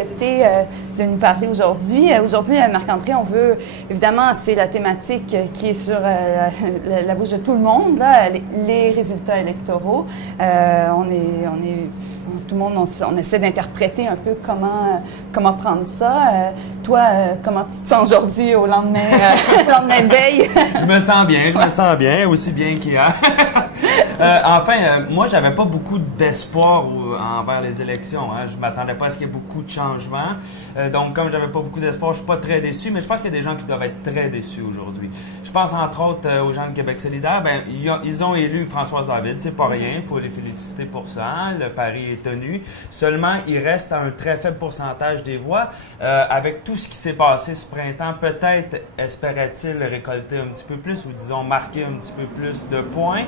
Accepté de nous parler aujourd'hui. Aujourd'hui, Marc-André, on veut, évidemment, c'est la thématique qui est sur la bouche de tout le monde, là, les résultats électoraux. Tout le monde, on essaie d'interpréter un peu comment prendre ça. Toi, comment tu te sens aujourd'hui au lendemain, lendemain de veille? Je me sens bien, aussi bien qu'hier. Moi, j'avais pas beaucoup d'espoir envers les élections. Hein. Je m'attendais pas à ce qu'il y ait beaucoup de changements. Donc, comme j'avais pas beaucoup d'espoir, je suis pas très déçu, mais je pense qu'il y a des gens qui doivent être très déçus aujourd'hui. Je pense entre autres aux gens de Québec solidaire. Ben, ils ont élu Françoise David, c'est pas rien, il faut les féliciter pour ça. Le pari est tenu. Seulement, il reste un très faible pourcentage des voix. Avec tout ce qui s'est passé ce printemps, peut-être espérait-il récolter un petit peu plus, ou disons marquer un petit peu plus de points.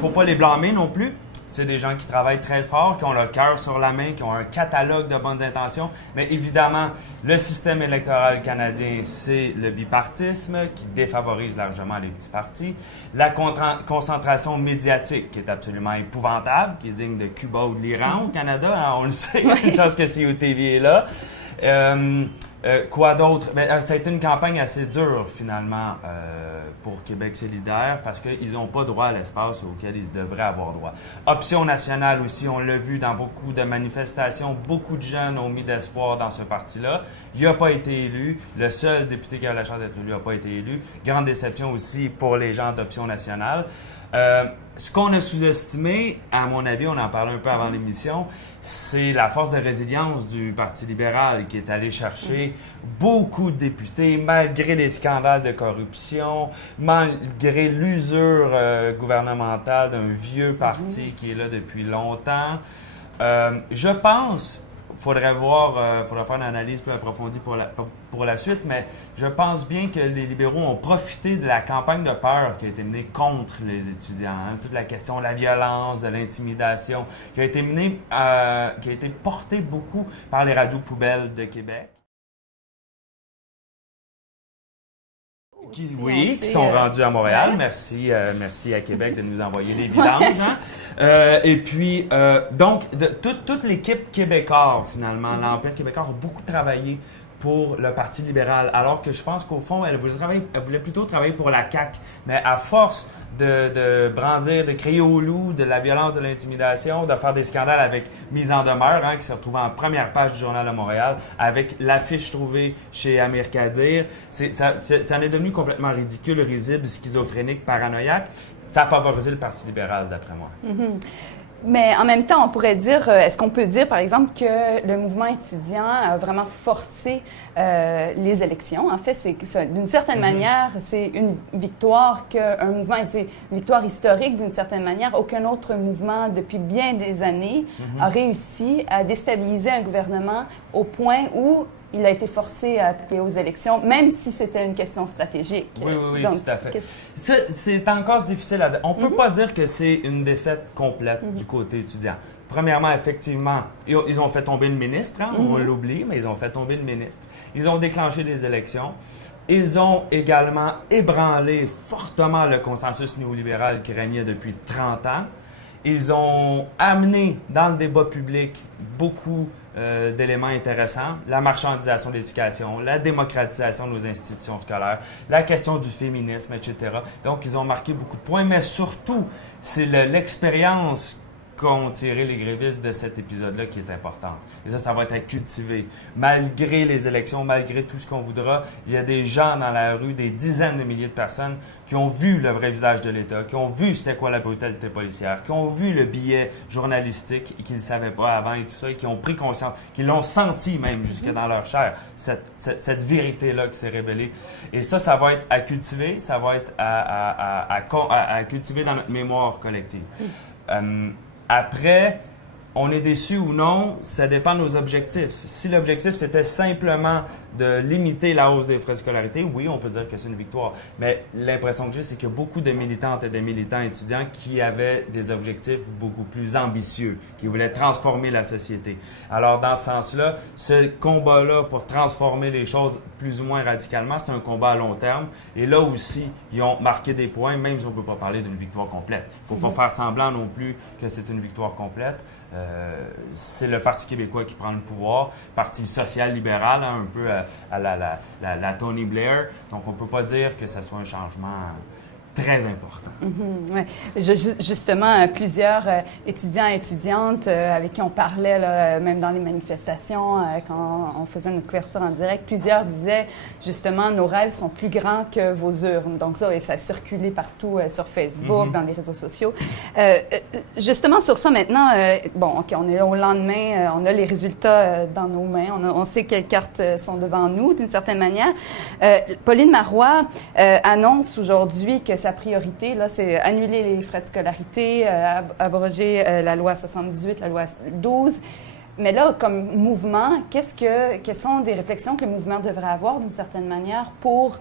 Faut pas les blâmer non plus. C'est des gens qui travaillent très fort, qui ont le cœur sur la main, qui ont un catalogue de bonnes intentions. Mais évidemment, le système électoral canadien, c'est le bipartisme qui défavorise largement les petits partis. La concentration médiatique qui est absolument épouvantable, qui est digne de Cuba ou de l'Iran au Canada. Hein, on le sait, une chance que COTV est là. Quoi d'autre? Ça a été une campagne assez dure, finalement, pour Québec solidaire, parce qu'ils n'ont pas droit à l'espace auquel ils devraient avoir droit. Option nationale aussi, on l'a vu dans beaucoup de manifestations, beaucoup de jeunes ont mis d'espoir dans ce parti-là. Il n'a pas été élu. Le seul député qui a la chance d'être élu n'a pas été élu. Grande déception aussi pour les gens d'Option nationale. Ce qu'on a sous-estimé, à mon avis, on en parlait un peu avant l'émission, c'est la force de résilience du Parti libéral qui est allé chercher beaucoup de députés, malgré les scandales de corruption, malgré l'usure gouvernementale d'un vieux parti qui est là depuis longtemps. Je pense... faudrait faire une analyse plus approfondie pour la suite, mais je pense bien que les libéraux ont profité de la campagne de peur qui a été menée contre les étudiants. Hein. Toute la question de la violence, de l'intimidation, qui a été menée, qui a été portée beaucoup par les radios poubelles de Québec. Qui sont rendus à Montréal. Ouais. Merci à Québec de nous envoyer les vidanges. Hein? Et puis, donc, toute l'équipe québécoise, finalement, l'Empire québécois a beaucoup travaillé pour le Parti libéral, alors que je pense qu'au fond, elle voulait plutôt travailler pour la CAQ. Mais à force de brandir, de crier au loup, de la violence, de l'intimidation, de faire des scandales avec mise en demeure, hein, qui se retrouve en première page du Journal de Montréal, avec l'affiche trouvée chez Amir Kadir, ça en est devenu complètement ridicule, risible, schizophrénique, paranoïaque. Ça a favorisé le Parti libéral, d'après moi. Mm-hmm. Mais en même temps, on pourrait dire, est-ce qu'on peut dire, par exemple, que le mouvement étudiant a vraiment forcé les élections? En fait, d'une certaine manière, c'est une victoire qu'un mouvement, et c'est une victoire historique d'une certaine manière. Aucun autre mouvement, depuis bien des années, a réussi à déstabiliser un gouvernement au point où il a été forcé à appliquer aux élections, même si c'était une question stratégique. Oui, donc, tout à fait. C'est encore difficile à dire. On ne peut pas dire que c'est une défaite complète du côté étudiant. Premièrement, effectivement, ils ont fait tomber le ministre, hein, on l'oublie, mais ils ont fait tomber le ministre. Ils ont déclenché des élections. Ils ont également ébranlé fortement le consensus néolibéral qui régnait depuis 30 ans. Ils ont amené dans le débat public beaucoup d'éléments intéressants, la marchandisation de l'éducation, la démocratisation de nos institutions scolaires, la question du féminisme, etc. Donc, ils ont marqué beaucoup de points, mais surtout, c'est l'expérience qu'ont tiré les grévistes de cet épisode-là qui est importante. Et ça va être cultivé. Malgré les élections, malgré tout ce qu'on voudra, il y a des gens dans la rue, des dizaines de milliers de personnes qui ont vu le vrai visage de l'État, qui ont vu c'était quoi la brutalité policière, qui ont vu le billet journalistique et qu'ils ne savaient pas avant et tout ça, et qui ont pris conscience, qui l'ont senti même jusque dans leur chair, cette vérité-là qui s'est révélée. Et ça va être à cultiver, ça va être à cultiver dans notre mémoire collective. Après, on est déçu ou non, ça dépend de nos objectifs. Si l'objectif, c'était simplement de limiter la hausse des frais de scolarité, oui, on peut dire que c'est une victoire. Mais l'impression que j'ai, c'est qu'il y a beaucoup de militantes et de militants étudiants qui avaient des objectifs beaucoup plus ambitieux, qui voulaient transformer la société. Alors, dans ce sens-là, ce combat-là pour transformer les choses plus ou moins radicalement, c'est un combat à long terme. Et là aussi, ils ont marqué des points, même si on ne peut pas parler d'une victoire complète. Il ne faut pas faire semblant non plus que c'est une victoire complète. c'est le Parti québécois qui prend le pouvoir, parti social-libéral, hein, un peu à la Tony Blair. Donc, on ne peut pas dire que ce soit un changement très important. Ouais. Justement, plusieurs étudiants et étudiantes avec qui on parlait, là, même dans les manifestations, quand on faisait notre couverture en direct, plusieurs disaient justement nos rêves sont plus grands que vos urnes. Donc ça, et ça a circulé partout sur Facebook, dans les réseaux sociaux. Justement, sur ça maintenant, bon, OK, on est au lendemain, on a les résultats dans nos mains, on sait quelles cartes sont devant nous, d'une certaine manière. Pauline Marois annonce aujourd'hui que sa priorité, là, c'est annuler les frais de scolarité, abroger la loi 78, la loi 12. Mais là, comme mouvement, quelles sont des réflexions que le mouvement devrait avoir d'une certaine manière pour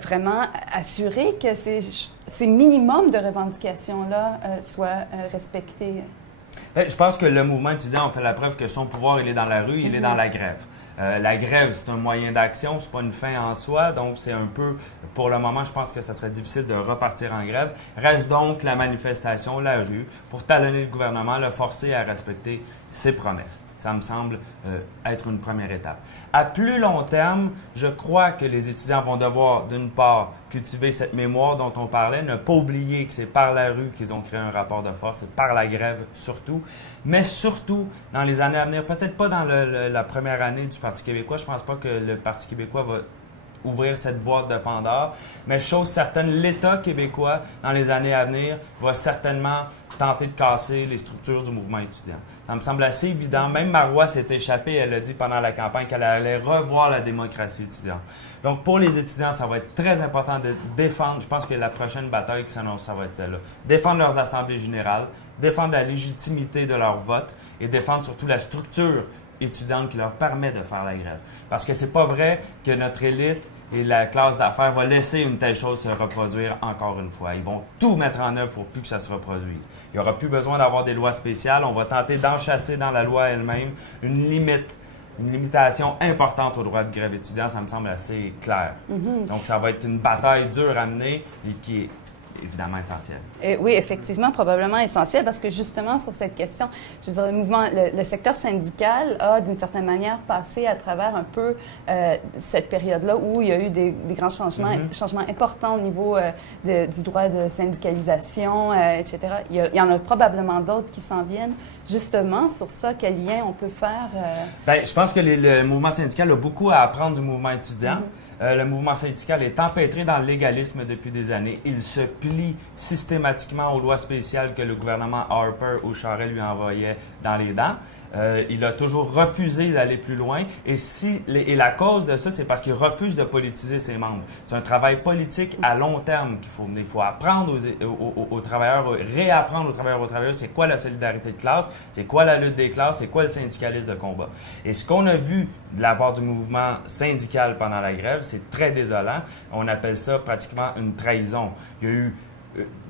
vraiment assurer que ces minimums de revendications-là soient respectés? Je pense que le mouvement étudiant a fait la preuve que son pouvoir, il est dans la rue, il est dans la grève. La grève, c'est un moyen d'action, c'est pas une fin en soi, donc c'est un peu, pour le moment, je pense que ça serait difficile de repartir en grève. Reste donc la manifestation, la rue, pour talonner le gouvernement, le forcer à respecter ses promesses. Ça me semble être une première étape. À plus long terme, je crois que les étudiants vont devoir, d'une part, cultiver cette mémoire dont on parlait, ne pas oublier que c'est par la rue qu'ils ont créé un rapport de force, c'est par la grève surtout, mais surtout dans les années à venir, peut-être pas dans la première année du Parti québécois, je pense pas que le Parti québécois va ouvrir cette boîte de Pandore, mais chose certaine, l'État québécois, dans les années à venir, va certainement tenter de casser les structures du mouvement étudiant. Ça me semble assez évident. Même Marois s'est échappée, elle a dit pendant la campagne qu'elle allait revoir la démocratie étudiante. Donc, pour les étudiants, ça va être très important de défendre, je pense que la prochaine bataille qui s'annonce, ça va être celle-là. Défendre leurs assemblées générales, défendre la légitimité de leur vote et défendre surtout la structure étudiante qui leur permet de faire la grève. Parce que c'est pas vrai que notre élite et la classe d'affaires va laisser une telle chose se reproduire encore une fois. Ils vont tout mettre en œuvre pour plus que ça se reproduise. Il n'y aura plus besoin d'avoir des lois spéciales. On va tenter d'enchasser dans la loi elle-même une limitation importante au droit de grève étudiant. Ça me semble assez clair. Donc, ça va être une bataille dure à mener et qui est évidemment essentiel. Oui, effectivement, probablement essentiel, parce que justement, sur cette question, je veux dire, le mouvement, le secteur syndical a, d'une certaine manière, passé à travers un peu cette période-là où il y a eu des grands changements, changements importants au niveau du droit de syndicalisation, etc. Il y en a probablement d'autres qui s'en viennent. Justement, sur ça, quel lien on peut faire? Bien, je pense que le mouvement syndical a beaucoup à apprendre du mouvement étudiant. Le mouvement syndical est empêtré dans le légalisme depuis des années. Il se plie systématiquement aux lois spéciales que le gouvernement Harper ou Charest lui envoyait dans les dents. Il a toujours refusé d'aller plus loin. Et la cause de ça, c'est parce qu'il refuse de politiser ses membres. C'est un travail politique à long terme qu'il faut mener. Il faut apprendre aux travailleurs, réapprendre aux travailleurs, c'est quoi la solidarité de classe, c'est quoi la lutte des classes, c'est quoi le syndicalisme de combat. Et ce qu'on a vu de la part du mouvement syndical pendant la grève, c'est très désolant. On appelle ça pratiquement une trahison. Il y a eu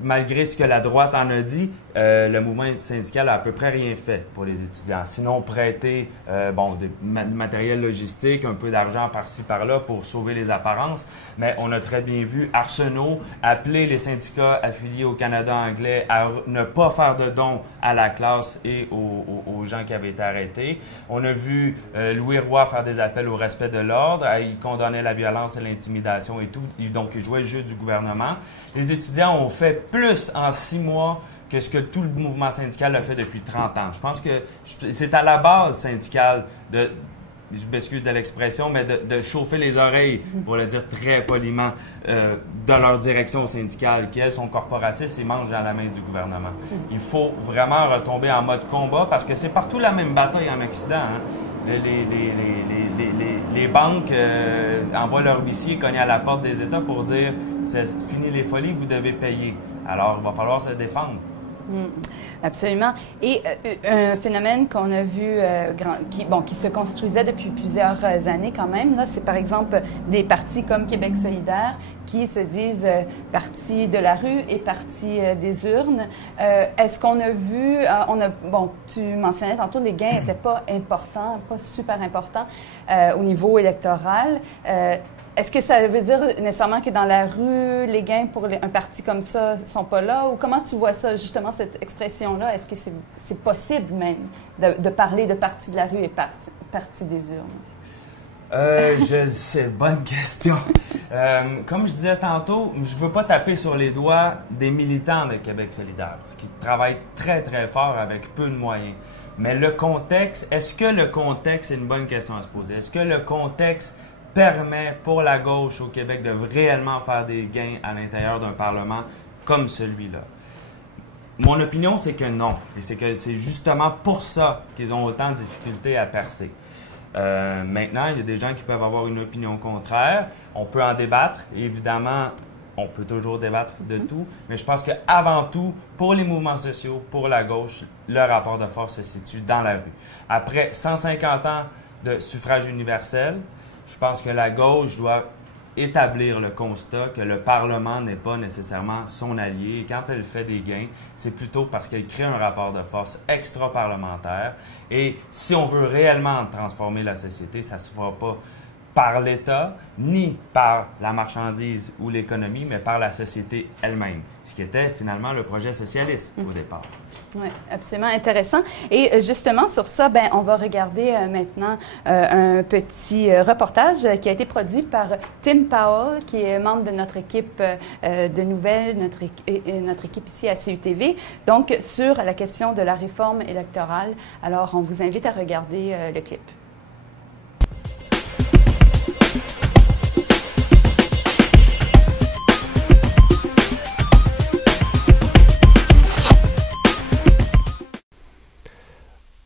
malgré ce que la droite en a dit, le mouvement syndical a à peu près rien fait pour les étudiants. Sinon, prêter du matériel logistique, un peu d'argent par-ci, par-là pour sauver les apparences. Mais on a très bien vu Arsenault appeler les syndicats affiliés au Canada anglais à ne pas faire de dons à la classe et aux gens qui avaient été arrêtés. On a vu Louis Roy faire des appels au respect de l'ordre. Il condamnait la violence et l'intimidation et tout. Donc, il jouait le jeu du gouvernement. Les étudiants ont fait plus en 6 mois que ce que tout le mouvement syndical a fait depuis 30 ans. Je pense que c'est à la base syndicale de, je m'excuse de l'expression, mais de chauffer les oreilles, pour le dire très poliment, de leur direction syndicale, qui, elles, sont corporatistes et mangent dans la main du gouvernement. Il faut vraiment retomber en mode combat, parce que c'est partout la même bataille en Occident. Hein. Les banques envoient leurs huissiers cogner à la porte des États pour dire « c'est fini les folies, vous devez payer ». Alors, il va falloir se défendre. Absolument. Et un phénomène qu'on a vu, qui se construisait depuis plusieurs années quand même, là, c'est par exemple des partis comme Québec solidaire qui se disent partis de la rue et partis des urnes. Est-ce qu'on a vu, tu mentionnais tantôt, les gains n'étaient pas importants, pas super importants au niveau électoral. Est-ce que ça veut dire nécessairement que dans la rue, les gains pour un parti comme ça ne sont pas là? Ou comment tu vois ça, justement, cette expression-là? Est-ce que c'est possible même de parler de parti de la rue et parti des urnes? C'est une bonne question. Comme je disais tantôt, je veux pas taper sur les doigts des militants de Québec solidaire, parce qu'ils travaillent très, très fort avec peu de moyens. Mais le contexte, est-ce que le contexte, c'est une bonne question à se poser. Est-ce que le contexte permet pour la gauche au Québec de réellement faire des gains à l'intérieur d'un Parlement comme celui-là? Mon opinion, c'est que non. Et c'est que c'est justement pour ça qu'ils ont autant de difficultés à percer. Maintenant, il y a des gens qui peuvent avoir une opinion contraire. On peut en débattre. Évidemment, on peut toujours débattre de tout. Mais je pense qu'avant tout, pour les mouvements sociaux, pour la gauche, le rapport de force se situe dans la rue. Après 150 ans de suffrage universel, je pense que la gauche doit établir le constat que le Parlement n'est pas nécessairement son allié. Et quand elle fait des gains, c'est plutôt parce qu'elle crée un rapport de force extra-parlementaire. Et si on veut réellement transformer la société, ça ne se fera pas par l'État, ni par la marchandise ou l'économie, mais par la société elle-même, ce qui était finalement le projet socialiste au départ. Oui, absolument intéressant. Et justement, sur ça, on va regarder maintenant un petit reportage qui a été produit par Tim Powell, qui est membre de notre équipe de nouvelles, notre équipe ici à CUTV, donc sur la question de la réforme électorale. Alors, on vous invite à regarder le clip.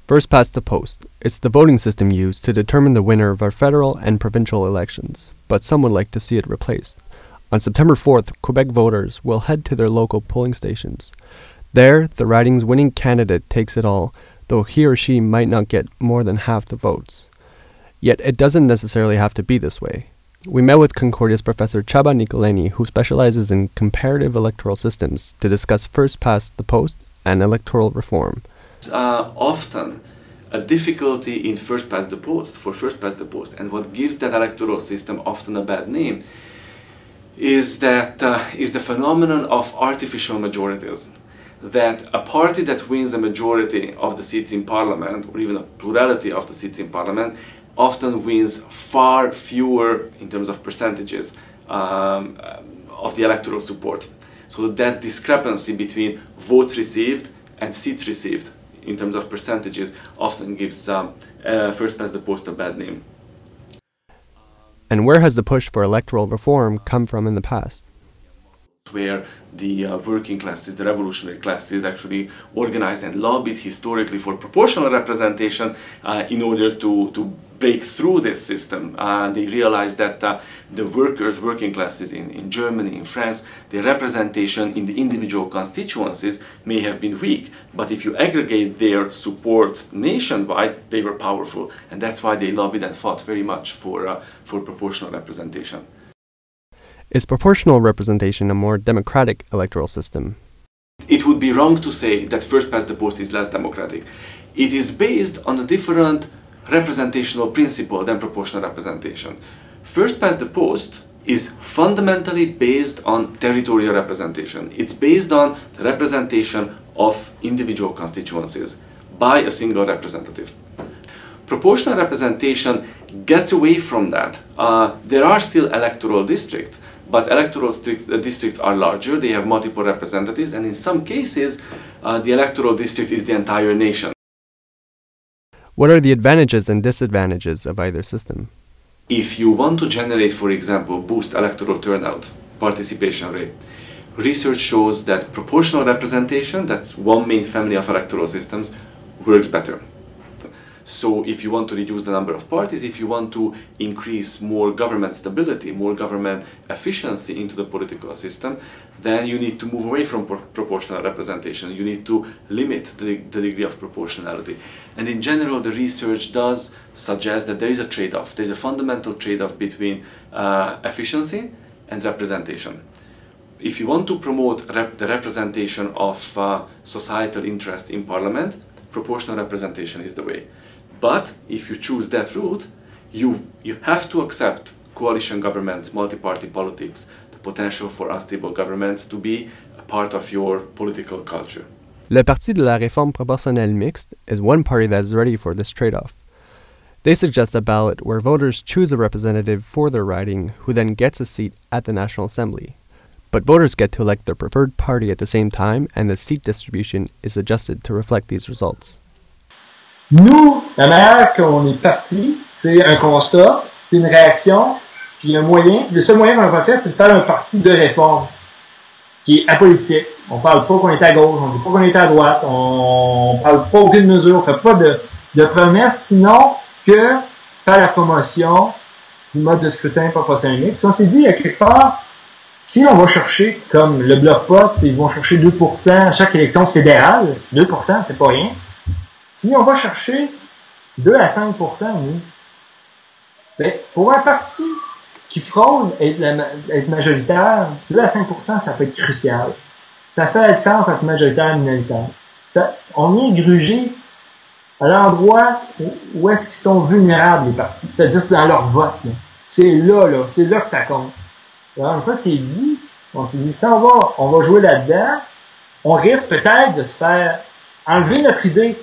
First past the post. It's the voting system used to determine the winner of our federal and provincial elections, but some would like to see it replaced. On September 4th, Quebec voters will head to their local polling stations. There, the riding's winning candidate takes it all, though he or she might not get more than half the votes. Yet it doesn't necessarily have to be this way. We met with Concordia's Professor Csaba Nicoleni, who specializes in comparative electoral systems, to discuss first past the post and electoral reform. Often a difficulty in first past the post, and what gives that electoral system often a bad name is that is the phenomenon of artificial majorities. That a party that wins a majority of the seats in parliament, or even a plurality of the seats in parliament, often wins far fewer in terms of percentages of the electoral support. So that discrepancy between votes received and seats received in terms of percentages often gives first past the post a bad name. And where has the push for electoral reform come from in the past? Where the working classes, the revolutionary classes, actually organized and lobbied historically for proportional representation in order to break through this system. They realized that the working classes in Germany, in France, the representation in the individual constituencies may have been weak, but if you aggregate their support nationwide, they were powerful, and that's why they lobbied and fought very much for proportional representation. Is proportional representation a more democratic electoral system? It would be wrong to say that first past the post is less democratic. It is based on a different representational principle than proportional representation. First past the post is fundamentally based on territorial representation. It's based on the representation of individual constituencies by a single representative. Proportional representation gets away from that. There are still electoral districts, but electoral districts are larger, they have multiple representatives, and in some cases, the electoral district is the entire nation. What are the advantages and disadvantages of either system? If you want to generate, for example, boost electoral turnout, participation rate, research shows that proportional representation, that's one main family of electoral systems, works better. So if you want to reduce the number of parties, if you want to increase more government stability, more government efficiency into the political system, then you need to move away from proportional representation. You need to limit the degree of proportionality. And in general, the research does suggest that there is a trade-off. There's a fundamental trade-off between efficiency and representation. If you want to promote the representation of societal interest in parliament, proportional representation is the way. But if you choose that route, you have to accept coalition governments, multi-party politics, the potential for unstable governments to be a part of your political culture. Le Parti de la Réforme proportionnelle mixte is one party that is ready for this trade-off. They suggest a ballot where voters choose a representative for their riding who then gets a seat at the National Assembly. But voters get to elect their preferred party at the same time, and the seat distribution is adjusted to reflect these results. Nous, la manière qu'on est parti, c'est un constat, puis une réaction, puis un moyen. Le seul moyen qu'on a fait, c'est de faire un parti de réforme qui est apolitique. On parle pas qu'on est à gauche, on dit pas qu'on est à droite, on parle pas aucune mesure, on fait pas de promesses, sinon que faire la promotion du mode de scrutin proportionnel mixte. On s'est dit, à quelque part, si on va chercher, comme le Bloc POT, ils vont chercher 2% à chaque élection fédérale, 2%, c'est pas rien. Si on va chercher 2 à 5%, nous, ben, pour un parti qui frôle être majoritaire, 2 à 5%, ça peut être crucial. Ça fait la différence entre majoritaire et minoritaire. On vient gruger à l'endroit où est-ce qu'ils sont vulnérables, les partis. C'est-à-dire dans leur vote. C'est là, c'est là que ça compte. Alors, une fois c'est dit, on s'est dit, si on va jouer là-dedans, on risque peut-être de se faire enlever notre idée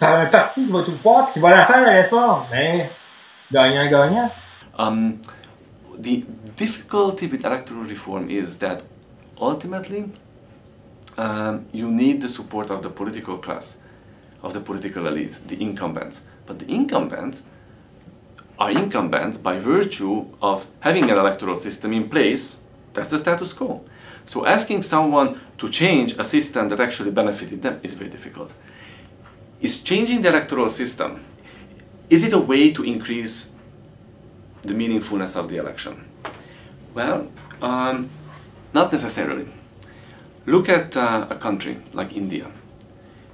par un parti qui va tout pouvoir et qui va la faire la réforme. Mais, gagnant-gagnant. The difficulty with electoral reform is that ultimately you need the support of the political class, of the political elite, the incumbents. But the incumbents are incumbents by virtue of having an electoral system in place. That's the status quo. So asking someone to change a system that actually benefited them is very difficult. Is changing the electoral system, is it a way to increase the meaningfulness of the election? Well, not necessarily. Look at a country like India.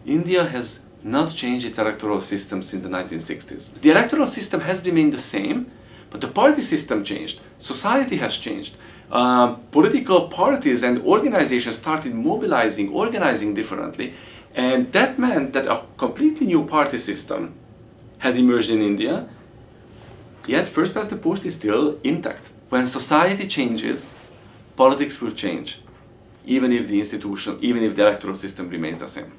India has not changed its electoral system since the 1960s. The electoral system has remained the same, but the party system changed. Society has changed. Political parties and organizations started mobilizing, organizing differently, and that meant that a completely new party system has emerged in India, yet first past the post is still intact. When society changes, politics will change, even if the electoral system remains the same.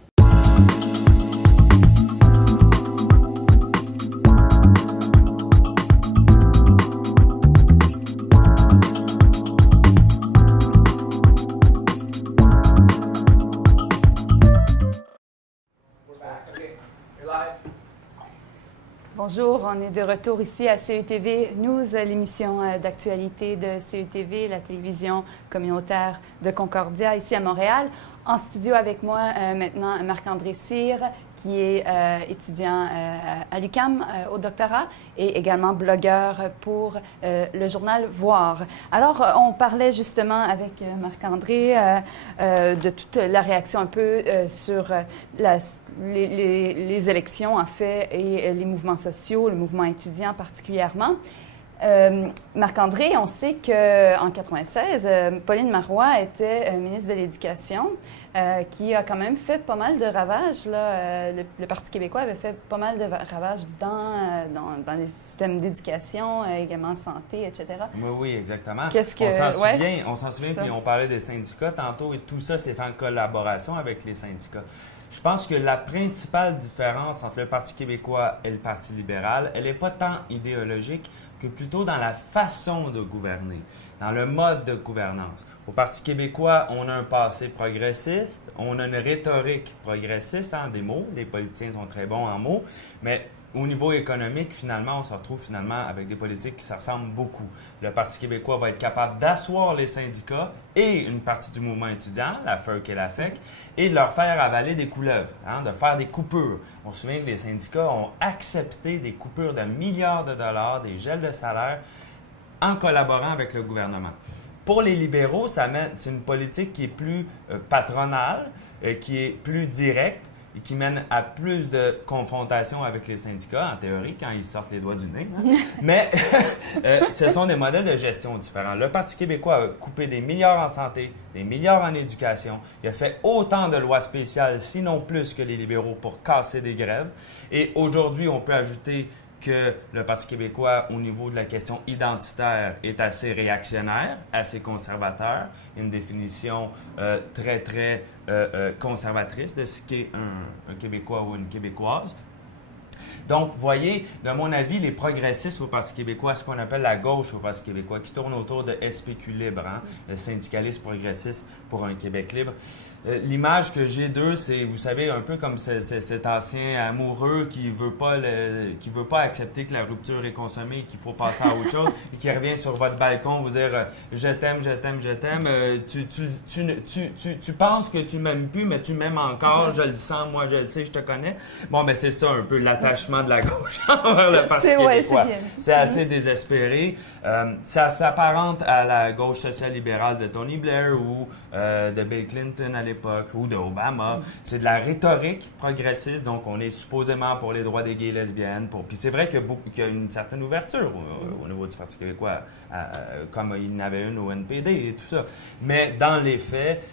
Bonjour, on est de retour ici à CETV News, l'émission d'actualité de CETV, la télévision communautaire de Concordia, ici à Montréal. En studio avec moi maintenant Marc-André Cyr, qui est étudiant à l'UQAM au doctorat et également blogueur pour le journal Voir. Alors, on parlait justement avec Marc-André de toute la réaction un peu sur les élections, en fait, et les mouvements sociaux, le mouvement étudiant particulièrement. Marc-André, on sait qu'en 1996, Pauline Marois était ministre de l'Éducation, qui a quand même fait pas mal de ravages. Là. Le Parti québécois avait fait pas mal de ravages dans les systèmes d'éducation, également santé, etc. Oui, exactement. On s'en souvient, puis on parlait des syndicats tantôt, et tout ça s'est fait en collaboration avec les syndicats. Je pense que la principale différence entre le Parti québécois et le Parti libéral, elle n'est pas tant idéologique que plutôt dans la façon de gouverner, dans le mode de gouvernance. Au Parti québécois, on a un passé progressiste, on a une rhétorique progressiste, des mots, les politiciens sont très bons en mots, mais au niveau économique, finalement, on se retrouve avec des politiques qui se ressemblent beaucoup. Le Parti québécois va être capable d'asseoir les syndicats et une partie du mouvement étudiant, la FERC et la FEC, et de leur faire avaler des couleuvres, de faire des coupures. On se souvient que les syndicats ont accepté des coupures de milliards de dollars, des gels de salaire, en collaborant avec le gouvernement. Pour les libéraux, c'est une politique qui est plus patronale, qui est plus directe, et qui mène à plus de confrontation avec les syndicats, en théorie, quand ils sortent les doigts du nez. Mais ce sont des modèles de gestion différents. Le Parti québécois a coupé des milliards en santé, des milliards en éducation. Il a fait autant de lois spéciales, sinon plus, que les libéraux pour casser des grèves. Et aujourd'hui, on peut ajouter que le Parti québécois, au niveau de la question identitaire, est assez réactionnaire, assez conservateur, une définition très, très conservatrice de ce qu'est un Québécois ou une Québécoise. Donc, vous voyez, de mon avis, les progressistes au Parti québécois, ce qu'on appelle la gauche au Parti québécois, qui tourne autour de SPQ libre, hein, le syndicaliste progressiste pour un Québec libre. L'image que j'ai d'eux, c'est, vous savez, un peu comme cet ancien amoureux qui veut pas accepter que la rupture est consommée, qu'il faut passer à autre chose, et qui revient sur votre balcon vous dire je t'aime, je t'aime, je t'aime. Tu penses que tu m'aimes plus, mais tu m'aimes encore. Je le sens, moi, je le sais, je te connais. Bon, ben c'est ça un peu l'attachement de la gauche envers le Parti québécois. C'est assez désespéré. Ça s'apparente à la gauche social-libérale de Tony Blair ou de Bill Clinton à l'époque, ou de Obama. C'est de la rhétorique progressiste, donc on est supposément pour les droits des gays et lesbiennes. Puis c'est vrai qu'il y a une certaine ouverture au niveau du Parti québécois, comme il y en avait une au NPD et tout ça. Mais dans les faits,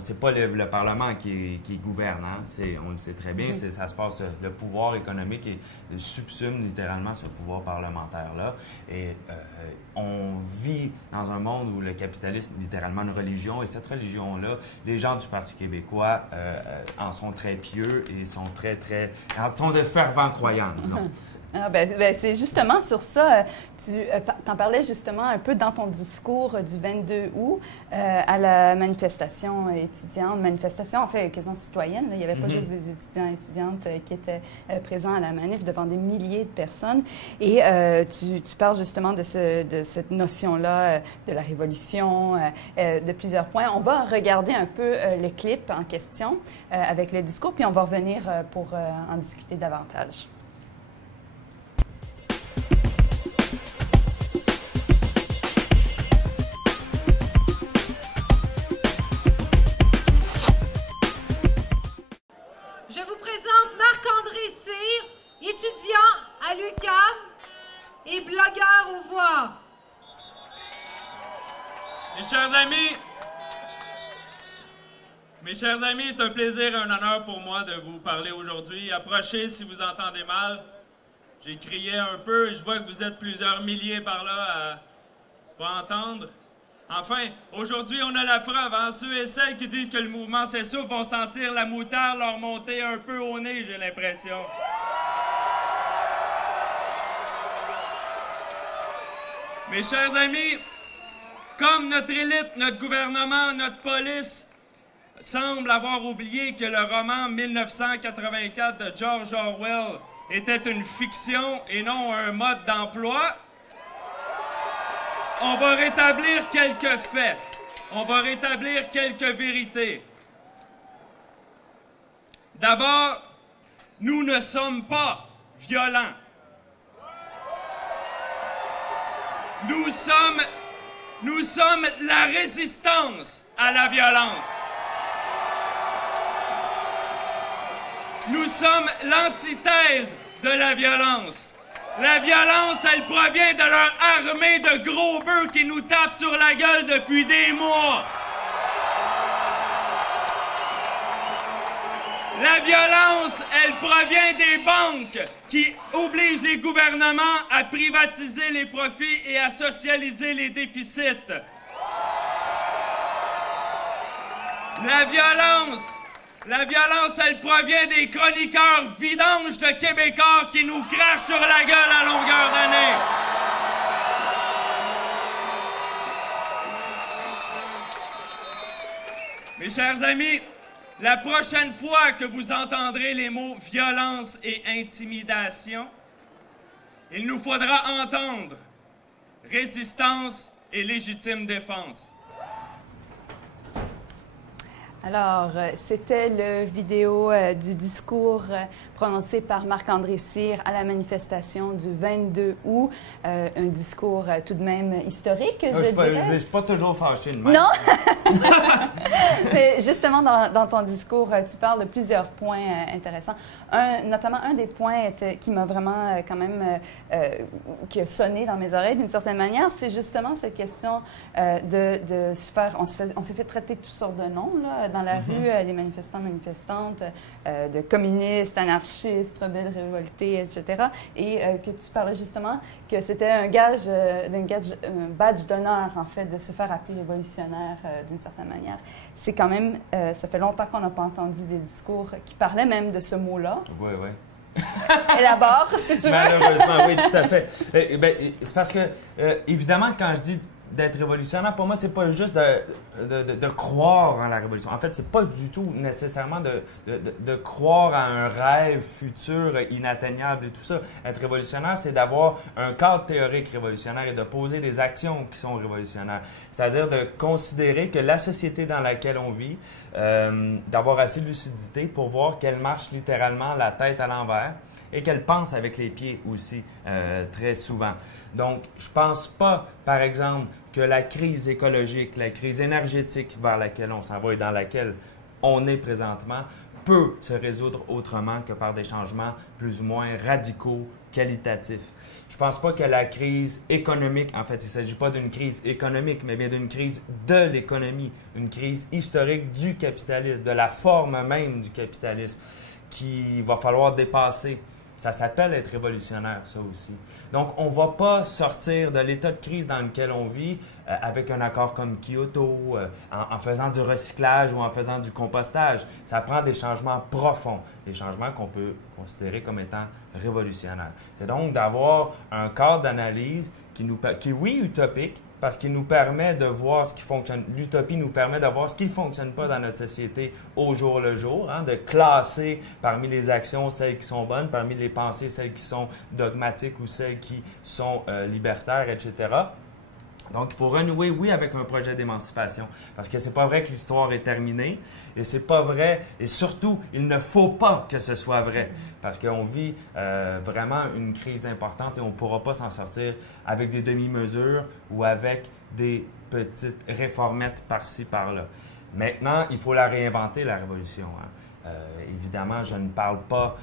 c'est pas le Parlement qui gouverne. Hein? On le sait très bien, ça se passe, le pouvoir économique subsume littéralement ce pouvoir parlementaire-là. Et on vit dans un monde où le capitalisme est littéralement une religion, et cette religion-là, les gens du Parti québécois en sont très pieux et sont sont de fervents croyants, disons. Ah, c'est justement sur ça, tu en parlais justement un peu dans ton discours du 22 août à la manifestation étudiante, en fait quasiment citoyenne. Là. Il n'y avait pas juste des étudiants et étudiantes qui étaient présents à la manif devant des milliers de personnes. Et tu parles justement de cette notion-là de la révolution, de plusieurs points. On va regarder un peu le clip en question avec le discours, puis on va revenir pour en discuter davantage. Je vous présente Marc-André Cyr, étudiant à l'UQAM et blogueur au Voir. Mes chers amis, c'est un plaisir et un honneur pour moi de vous parler aujourd'hui. Approchez si vous entendez mal. J'ai crié un peu et je vois que vous êtes plusieurs milliers par là à pas entendre. Enfin, aujourd'hui, on a la preuve, hein? Ceux et celles qui disent que le mouvement s'essouffle vont sentir la moutarde leur monter un peu au nez, j'ai l'impression. Mes chers amis, comme notre élite, notre gouvernement, notre police semble avoir oublié que le roman 1984 de George Orwell était une fiction et non un mode d'emploi, on va rétablir quelques faits. On va rétablir quelques vérités. D'abord, nous ne sommes pas violents. Nous sommes la résistance à la violence. Nous sommes l'antithèse de la violence. La violence, elle provient de leur armée de gros bœufs qui nous tapent sur la gueule depuis des mois. La violence, elle provient des banques qui obligent les gouvernements à privatiser les profits et à socialiser les déficits. La violence, elle provient des chroniqueurs vidanges de Québécois qui nous crachent sur la gueule à longueur d'année. Mes chers amis, la prochaine fois que vous entendrez les mots « violence » et « intimidation », il nous faudra entendre « résistance » et « légitime défense ». Alors, c'était le vidéo du discours prononcé par Marc-André Cyr à la manifestation du 22 août. Un discours tout de même historique, je dirais. Je ne suis pas toujours fâché de même. Non? Mais justement, dans ton discours, tu parles de plusieurs points intéressants. Notamment, un des points qui m'a vraiment quand même qui a sonné dans mes oreilles d'une certaine manière, c'est justement cette question de se faire... On s'est fait traiter de toutes sortes de noms là, dans la rue, les manifestants, manifestantes, de communistes, anarchistes, rebelles, révoltés, etc. Et que tu parlais justement que c'était un badge d'honneur, en fait, de se faire appeler révolutionnaire d'une certaine manière. C'est quand même, ça fait longtemps qu'on n'a pas entendu des discours qui parlaient même de ce mot-là. Oui, oui. Élabore, si tu veux. Malheureusement, oui, tout à fait. C'est parce que, évidemment, quand je dis d'être révolutionnaire, pour moi, c'est pas juste de croire en la révolution. En fait, c'est pas du tout nécessairement de croire à un rêve futur inatteignable et tout ça. Être révolutionnaire, c'est d'avoir un cadre théorique révolutionnaire et de poser des actions qui sont révolutionnaires. C'est-à-dire de considérer que la société dans laquelle on vit, d'avoir assez de lucidité pour voir qu'elle marche littéralement la tête à l'envers et qu'elle pense avec les pieds aussi, très souvent. Donc, je pense pas, par exemple, que la crise écologique, la crise énergétique vers laquelle on s'en va et dans laquelle on est présentement peut se résoudre autrement que par des changements plus ou moins radicaux, qualitatifs. Je pense pas que la crise économique, en fait, il ne s'agit pas d'une crise économique, mais bien d'une crise de l'économie, une crise historique du capitalisme, de la forme même du capitalisme, qu'il va falloir dépasser. Ça s'appelle être révolutionnaire, ça aussi. Donc, on ne va pas sortir de l'état de crise dans lequel on vit avec un accord comme Kyoto, en faisant du recyclage ou en faisant du compostage. Ça prend des changements profonds, des changements qu'on peut considérer comme étant révolutionnaires. C'est donc d'avoir un cadre d'analyse qui est, oui, utopique, parce qu'il nous permet de voir ce qui fonctionne. L'utopie nous permet de voir ce qui ne fonctionne pas dans notre société au jour le jour, hein, de classer parmi les actions celles qui sont bonnes, parmi les pensées celles qui sont dogmatiques ou celles qui sont libertaires, etc. Donc, il faut renouer, oui, avec un projet d'émancipation, parce que c'est pas vrai que l'histoire est terminée, et c'est pas vrai, et surtout, il ne faut pas que ce soit vrai, parce qu'on vit vraiment une crise importante et on ne pourra pas s'en sortir avec des demi-mesures ou avec des petites réformettes par-ci, par-là. Maintenant, il faut la réinventer, la révolution. Hein. Évidemment, je ne parle pas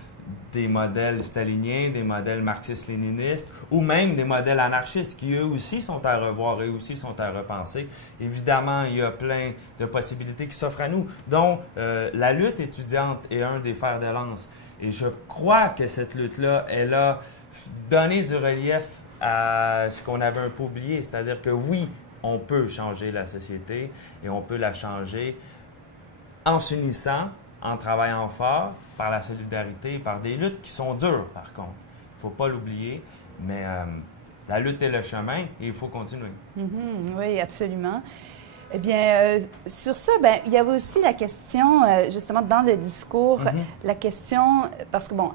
des modèles staliniens, des modèles marxistes-léninistes ou même des modèles anarchistes qui eux aussi sont à revoir, eux aussi sont à repenser. Évidemment, il y a plein de possibilités qui s'offrent à nous, dont la lutte étudiante est un des fers de lance. Et je crois que cette lutte-là, elle a donné du relief à ce qu'on avait un peu oublié, c'est-à-dire que oui, on peut changer la société et on peut la changer en s'unissant, en travaillant fort, par la solidarité, par des luttes qui sont dures, par contre. Il ne faut pas l'oublier, mais la lutte est le chemin et il faut continuer. Oui, absolument. Eh bien, sur ça, ben, il y avait aussi la question, justement, dans le discours, la question, parce que, bon,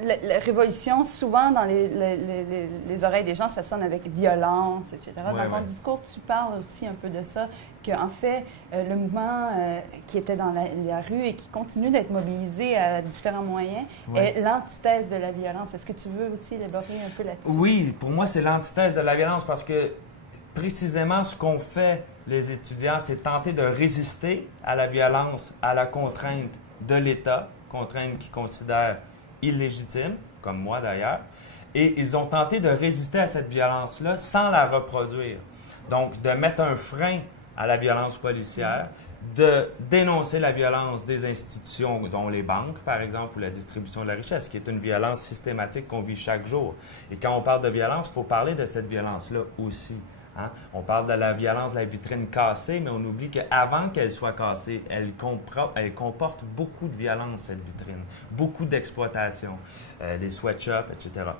la révolution, souvent, dans les oreilles des gens, ça sonne avec violence, etc. Dans ton discours, tu parles aussi un peu de ça, qu'en fait, le mouvement qui était dans la rue et qui continue d'être mobilisé à différents moyens est l'antithèse de la violence. Est-ce que tu veux aussi élaborer un peu là-dessus? Oui, pour moi, c'est l'antithèse de la violence parce que précisément ce qu'ont fait les étudiants, c'est tenter de résister à la violence, à la contrainte de l'État, contrainte qu'ils considèrent illégitime, comme moi d'ailleurs, et ils ont tenté de résister à cette violence-là sans la reproduire. Donc, de mettre un frein à la violence policière, de dénoncer la violence des institutions, dont les banques, par exemple, ou la distribution de la richesse, qui est une violence systématique qu'on vit chaque jour. Et quand on parle de violence, il faut parler de cette violence-là aussi. Hein? On parle de la violence de la vitrine cassée, mais on oublie qu'avant qu'elle soit cassée, elle comporte beaucoup de violence, cette vitrine, beaucoup d'exploitation, les sweatshops, etc.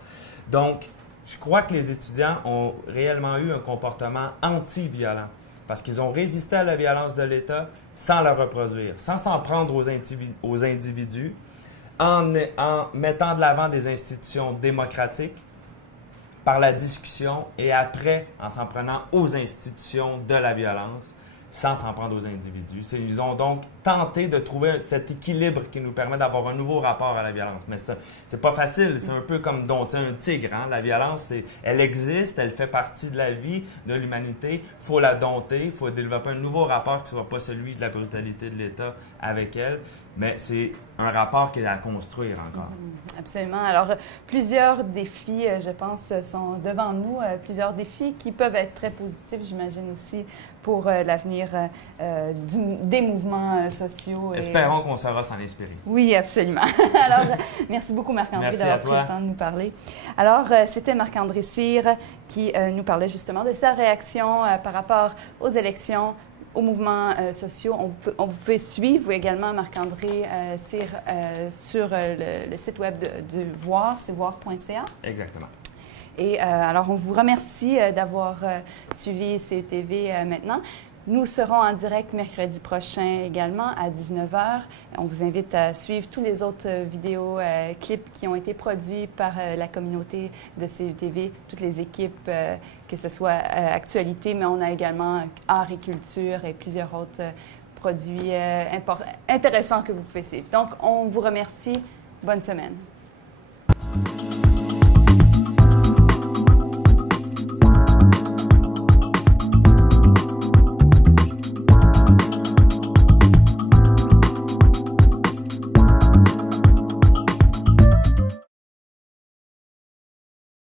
Donc, je crois que les étudiants ont réellement eu un comportement anti-violent parce qu'ils ont résisté à la violence de l'État sans la reproduire, sans s'en prendre aux individus, en mettant de l'avant des institutions démocratiques, par la discussion et après, en s'en prenant aux institutions de la violence, sans s'en prendre aux individus. Ils ont donc tenté de trouver cet équilibre qui nous permet d'avoir un nouveau rapport à la violence. Mais c'est pas facile, c'est un peu comme dompter un tigre. Hein? La violence, elle existe, elle fait partie de la vie de l'humanité. Il faut la dompter, il faut développer un nouveau rapport qui ne soit pas celui de la brutalité de l'État avec elle. mais c'est un rapport qui est à construire encore. Absolument. Alors, plusieurs défis, je pense, sont devant nous. Plusieurs défis qui peuvent être très positifs, j'imagine aussi, pour l'avenir des mouvements sociaux. Espérons qu'on saura s'en inspirer. Oui, absolument. Alors, merci beaucoup, Marc-André, d'avoir pris le temps de nous parler. Alors, c'était Marc-André Cyr qui nous parlait justement de sa réaction par rapport aux élections, aux mouvements sociaux. On vous pouvez suivre également Marc-André Cyr sur le site web de Voir, c'est voir.ca. Exactement. Et alors, on vous remercie d'avoir suivi CETV maintenant. Nous serons en direct mercredi prochain également à 19h. On vous invite à suivre tous les autres vidéos, clips qui ont été produits par la communauté de CETV, toutes les équipes, que ce soit actualité, mais on a également art et culture et plusieurs autres produits intéressants que vous pouvez suivre. Donc, on vous remercie. Bonne semaine.